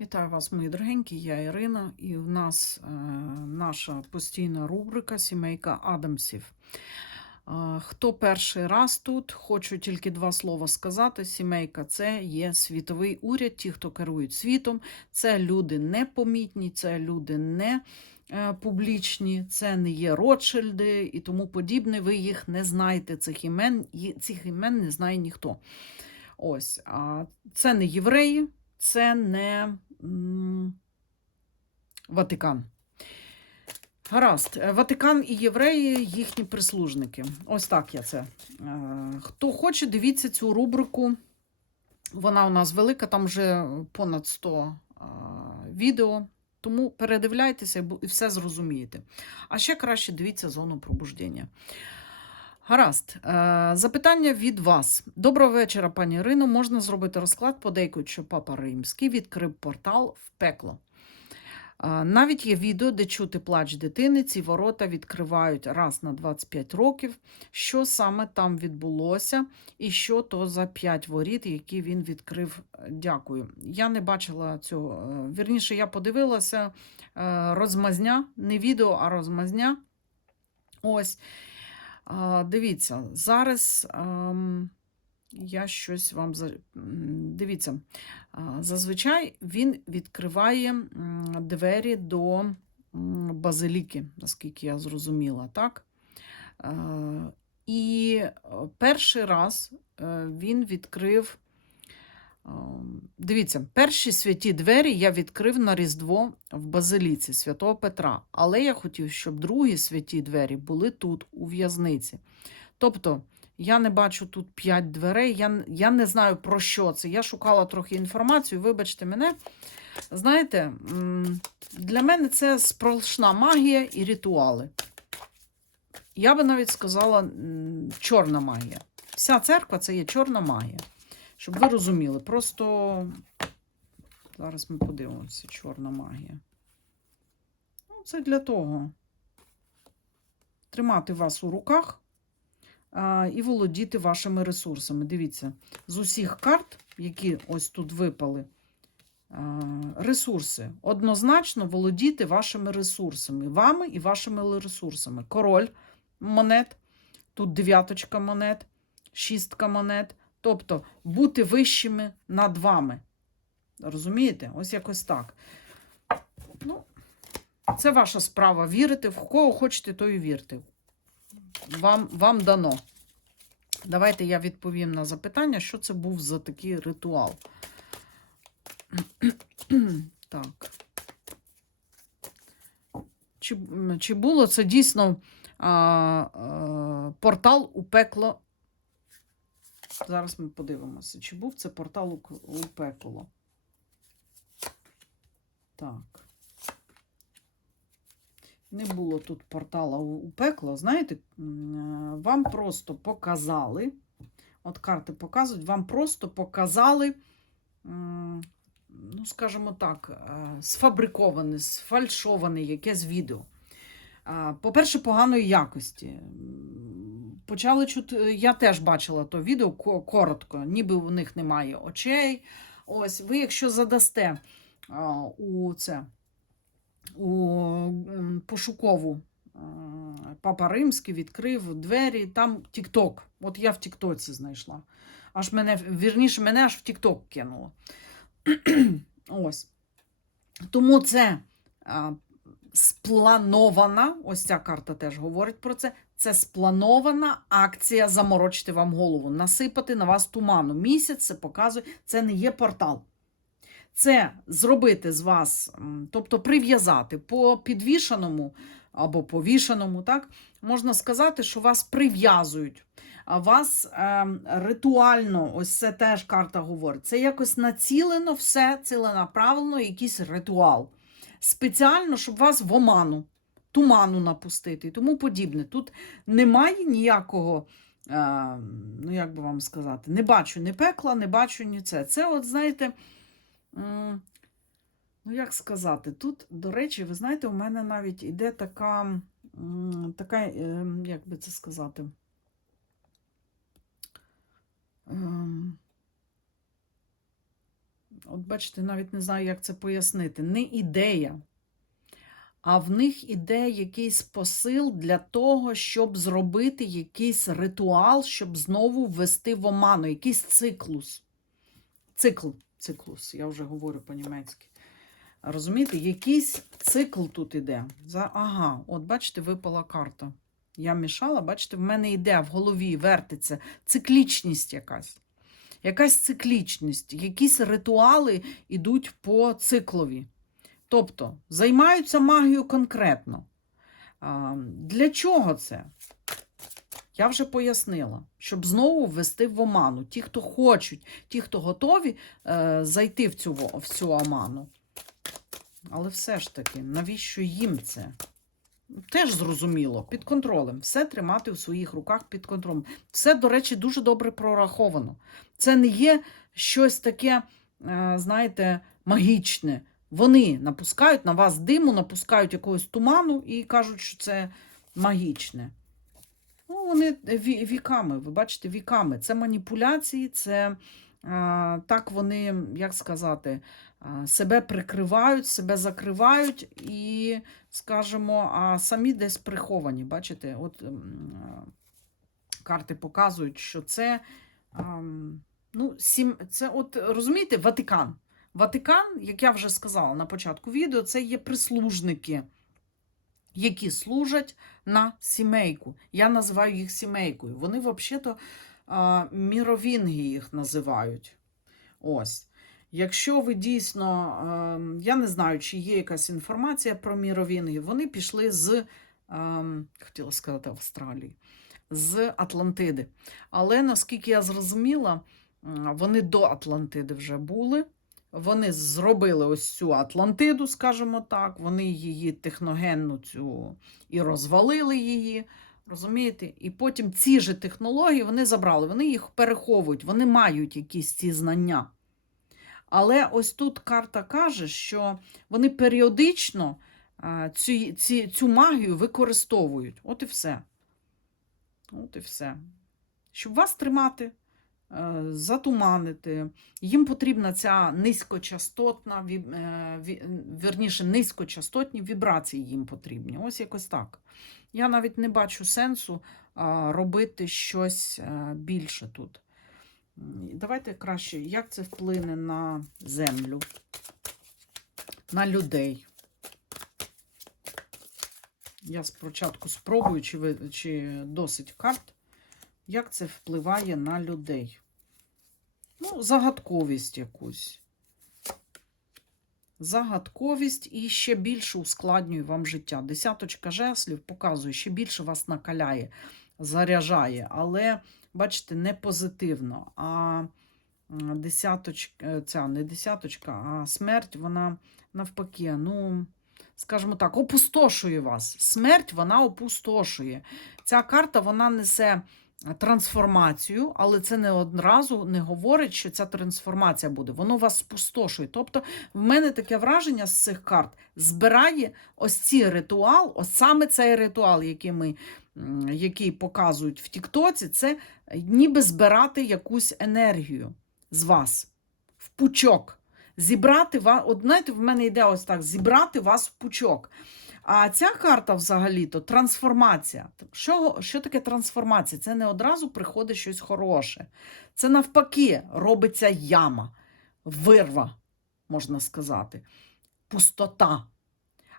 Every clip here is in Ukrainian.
Вітаю вас, мої дорогенькі, я Ірина, і в нас е, наша постійна рубрика Сімейка Адамсів. Е, хто перший раз тут, хочу тільки два слова сказати. Сімейка це є світовий уряд, ті, хто керують світом. Це люди непомітні, це люди не е, публічні, це не є Ротшильди і тому подібне. Ви їх не знаєте, цих імен, цих імен не знає ніхто. Ось, а це не євреї, це не Ватикан. Гаразд, Ватикан і євреї їхні прислужники. Ось так я це. Е, Хто хоче, дивіться цю рубрику. Вона у нас велика, там вже понад 100 е, відео. Тому передивляйтеся і все зрозумієте. А ще краще дивіться зону пробуждення. Гаразд. Е, Запитання від вас. Доброго вечора, пані Ірино. Можна зробити розклад, подейкують, що папа Римський відкрив портал в пекло. Е, Навіть є відео, де чути плач дитини. Ці ворота відкривають раз на 25 років. Що саме там відбулося, і що то за 5 воріт, які він відкрив. Дякую. Я не бачила цього. Е, Вірніше, я подивилася розмазня, не відео, а розмазня. Ось. Дивіться, зараз я щось вам дивіться. Зазвичай він відкриває двері до базиліки, наскільки я зрозуміла, так? І е, перший раз е, він відкрив. Ем, Дивіться, перші святі двері я відкрив на Різдво в Базиліці Святого Петра. Але я хотів, щоб другі святі двері були тут, у в'язниці. Тобто, я не бачу тут п'ять дверей, я, я не знаю про що це. Я шукала трохи інформацію, вибачте мене. Знаєте, для мене це сплошна магія і ритуали. Я би навіть сказала, чорна магія. Вся церква це є чорна магія. Щоб ви розуміли, просто зараз ми подивимося, чорна магія. Ну, це для того. Тримати вас у руках а, і володіти вашими ресурсами. Дивіться, з усіх карт, які ось тут випали, а, ресурси. Однозначно володіти вашими ресурсами, вами і вашими ресурсами. Король монет, тут дев'яточка монет, шістка монет. Тобто бути вищими над вами. Розумієте? Ось якось так. Ну, це ваша справа вірити. В кого хочете, то і вірте. Вам, вам дано. Давайте я відповім на запитання, що це був за такий ритуал. так. Чи, чи було це дійсно а, а, портал у пекло Зараз ми подивимося, чи був це портал у, пекло. Так. Не було тут портала у, пекло. Знаєте, е, вам просто показали, от карти показують, вам просто показали, ну, скажімо так, е, сфабриковане, сфальшоване якесь відео. По-перше, поганої якості. Почали чути, я теж бачила то відео коротко, ніби у них немає очей. Ось, ви, якщо задасте у це у пошукову Папа Римський відкрив двері, там Тікток. От я в Тіктоці знайшла. Аж мене, вірніше, мене аж в Тікток кинуло. Ось. Тому це спланована, ось ця карта теж говорить про це. Це спланована акція заморочити вам голову, насипати на вас туману. Місяць це показує, це не є портал. Це зробити з вас, тобто прив'язати по підвішаному або повішаному, так можна сказати, що вас прив'язують. А вас ем, ритуально, ось це теж карта говорить. Це якось націлено все, ціленаправлено, якийсь ритуал. Спеціально, щоб вас в оману, туману напустити і тому подібне. Тут немає ніякого, е, ну як би вам сказати, не бачу ні пекла, не бачу ні це. Це, от, знаєте, ну як сказати, тут, до речі, ви знаєте, у мене навіть іде така, така е, як би це сказати, ем, от бачите, навіть не знаю, як це пояснити. Не ідея, а в них іде якийсь посил для того, щоб зробити якийсь ритуал, щоб знову ввести в оману, якийсь циклус. Цикл, циклус, я вже говорю по-німецьки. Розумієте, якийсь цикл тут іде. За... Ага, от бачите, випала карта. Я мішала, бачите, в мене йде в голові, вертиться циклічність якась. Якась циклічність, якісь ритуали йдуть по циклові. Тобто займаються магією конкретно. Для чого це? Я вже пояснила, щоб знову ввести в оману. Ті, хто хочуть, ті, хто готові е, зайти в цю, в цю оману. Але все ж таки, навіщо їм це? Теж зрозуміло, під контролем. Все тримати в своїх руках під контролем. Все, до речі, дуже добре прораховано. Це не є щось таке, е, знаєте, магічне. Вони напускають на вас диму, напускають якогось туману і кажуть, що це магічне. Ну, вони віками, ви бачите, віками. Це маніпуляції, це а, так вони, як сказати, а, себе прикривають, себе закривають і, скажімо, а самі десь приховані. Бачите, от а, карти показують, що це, ам, ну, сім, це от, розумієте, Ватикан. Ватикан, як я вже сказала на початку відео, це є прислужники, які служать на сімейку. Я називаю їх сімейкою. Вони взагалі-то міровінги їх називають. Ось. Якщо ви дійсно, я не знаю, чи є якась інформація про міровінги, вони пішли з, хотіла сказати, Австралії, з Атлантиди. Але наскільки я зрозуміла, вони до Атлантиди вже були. Вони зробили ось цю Атлантиду, скажімо так. Вони її техногенну цю і розвалили її. Розумієте? І потім ці ж технології вони забрали, вони їх переховують, вони мають якісь ці знання. Але ось тут карта каже, що вони періодично цю, ці, цю магію використовують. От і все. От і все. Щоб вас тримати, затуманити. Їм потрібна ця низькочастотна, е, вірніше, низькочастотні вібрації їм потрібні. Ось якось так. Я навіть не бачу сенсу робити щось е, більше тут. Давайте краще, як це вплине на землю, на людей. Я спочатку спробую, чи, ви, чи досить карт, як це впливає на людей. Ну, загадковість якусь. Загадковість і ще більше ускладнює вам життя. Десяточка жеслів показує, ще більше вас накаляє, заряджає, але, бачите, не позитивно. А десяточка, ця не десяточка, а смерть, вона навпаки, ну, скажімо так, опустошує вас. Смерть вона опустошує. Ця карта вона несе трансформацію, але це не одразу не говорить, що ця трансформація буде. Воно вас спустошує. Тобто, в мене таке враження з цих карт збирає ось цей ритуал, ось саме цей ритуал, який ми. Який показують в Тіктоці, це ніби збирати якусь енергію з вас в пучок. Зібрати вас, от знаєте, в мене йде ось так: зібрати вас в пучок. А ця карта взагалі-то трансформація. Що, що таке трансформація? Це не одразу приходить щось хороше. Це навпаки робиться яма, вирва, можна сказати, пустота.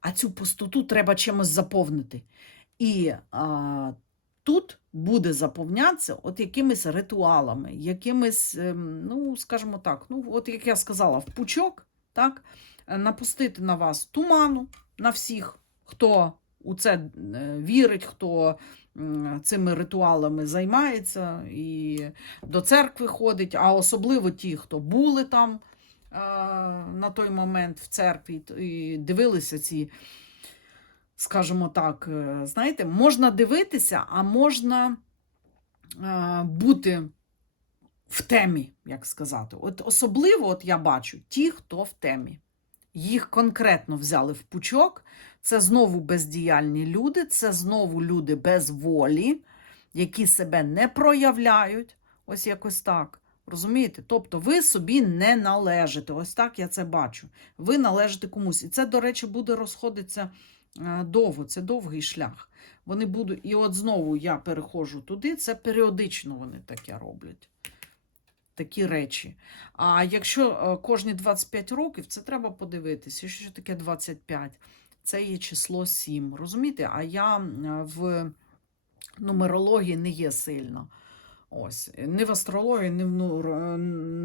А цю пустоту треба чимось заповнити. І а, тут буде заповнятися от якимись ритуалами, якимись, ем, ну, скажімо так, ну, от як я сказала, в пучок, так, напустити на вас туману, на всіх, хто у це е, вірить, хто цими ритуалами займається і до церкви ходить, а особливо ті, хто були там е, на той момент в церкві і дивилися ці, скажімо так, е, знаєте, можна дивитися, а можна бути в темі, як сказати. От особливо от я бачу ті, хто в темі. Їх конкретно взяли в пучок. Це знову бездіяльні люди, це знову люди без волі, які себе не проявляють. Ось якось так. Розумієте? Тобто ви собі не належите. Ось так я це бачу. Ви належите комусь. І це, до речі, буде розходитися е, довго. Це довгий шлях. Вони будуть, і от знову я переходжу туди, це періодично вони таке роблять. Такі речі. А якщо е, кожні 25 років, це треба подивитися, що таке 25. Це є число 7. Розумієте? А я в нумерології не є сильно. Ось. Не в астрології, не в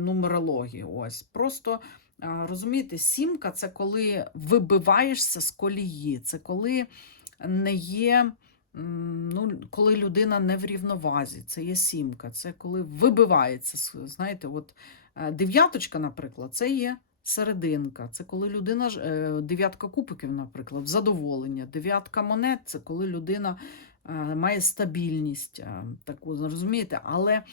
нумерології. Ось. Просто розумієте, сімка це коли вибиваєшся з колії, це коли не є. Ну, коли людина не в рівновазі, це є сімка, це коли вибивається. Знаєте, от е, дев'яточка, наприклад, це є серединка. Це коли людина е, дев'ятка кубиків, наприклад, задоволення. Дев'ятка монет це коли людина е, має стабільність, е, таку, розумієте? Але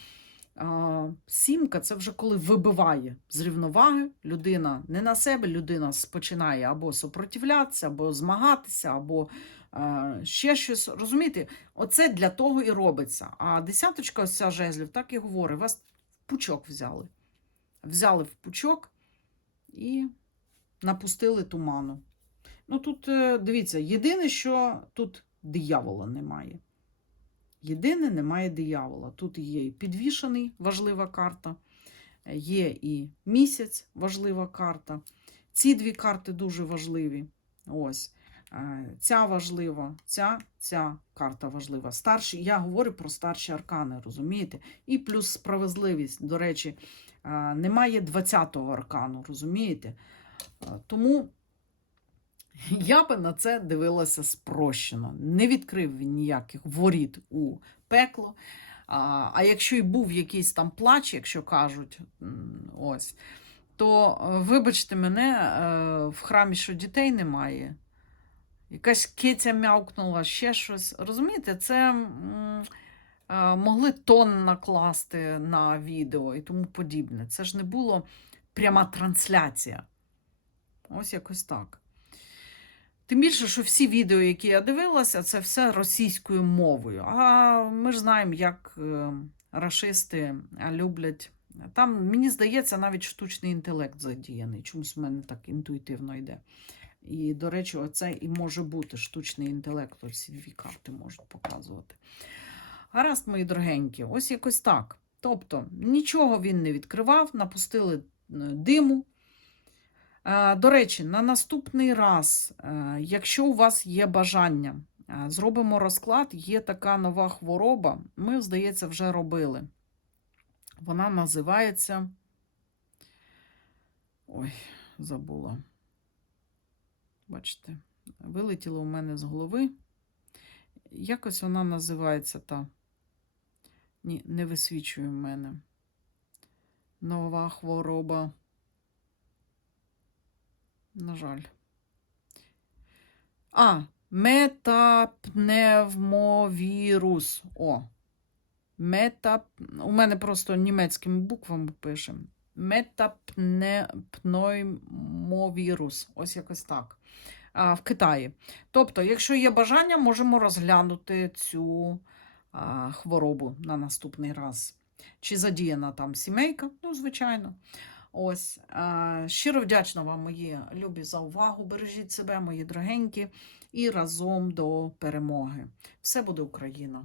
сімка це вже коли вибиває з рівноваги. Людина не на себе, людина починає або супротивлятися, або змагатися, або ще щось. Розумієте? Оце для того і робиться. А десяточка, ось жезлів, так і говорить, вас в пучок взяли. Взяли в пучок і напустили туману. Ну тут, е, дивіться, єдине, що тут диявола немає. Єдине, немає диявола. Тут є і підвішений, важлива карта, е, є і місяць, важлива карта. Ці дві карти дуже важливі. Ось. Е, Ця важлива, ця, ця карта важлива. Старші, я говорю про старші аркани, розумієте? І плюс справедливість. До речі, немає 20-го аркану, розумієте? Тому я би на це дивилася спрощено. Не відкрив він ніяких воріт у пекло. А, якщо й був якийсь там плач, якщо кажуть, ось, то е, вибачте мене, е, в храмі що дітей немає. Якась киця м'явкнула, ще щось. Розумієте, це могли тон накласти на відео і тому подібне. Це ж не було пряма трансляція. Ось якось так. Тим більше, що всі відео, які я дивилася, це все російською мовою. А ми ж знаємо, як е, рашисти люблять. Там, мені здається, навіть штучний інтелект задіяний. Чомусь в мене так інтуїтивно йде. І, до речі, оце і може бути штучний інтелект, оці дві карти можуть показувати. Гаразд, мої дорогенькі, ось якось так. Тобто, нічого він не відкривав, напустили е, диму. Е, До речі, на наступний раз, е, якщо у вас є бажання, зробимо розклад. Є така нова хвороба. Ми, здається, вже робили. Вона називається. Ой, забула. Бачите, вилетіло у мене з голови. Якось вона називається та. Ні, не висвічує в мене. Нова хвороба. На жаль. А, метапневмовірус. О. Метап... У мене просто німецькими буквами пишемо. Метапневмовірус. Ось якось так. А, в Китаї. Тобто, якщо є бажання, можемо розглянути цю хворобу на наступний раз. Чи задіяна там сімейка? Ну, звичайно. Ось. Щиро вдячна вам, мої любі, за увагу. Бережіть себе, мої дорогенькі, і разом до перемоги. Все буде Україна!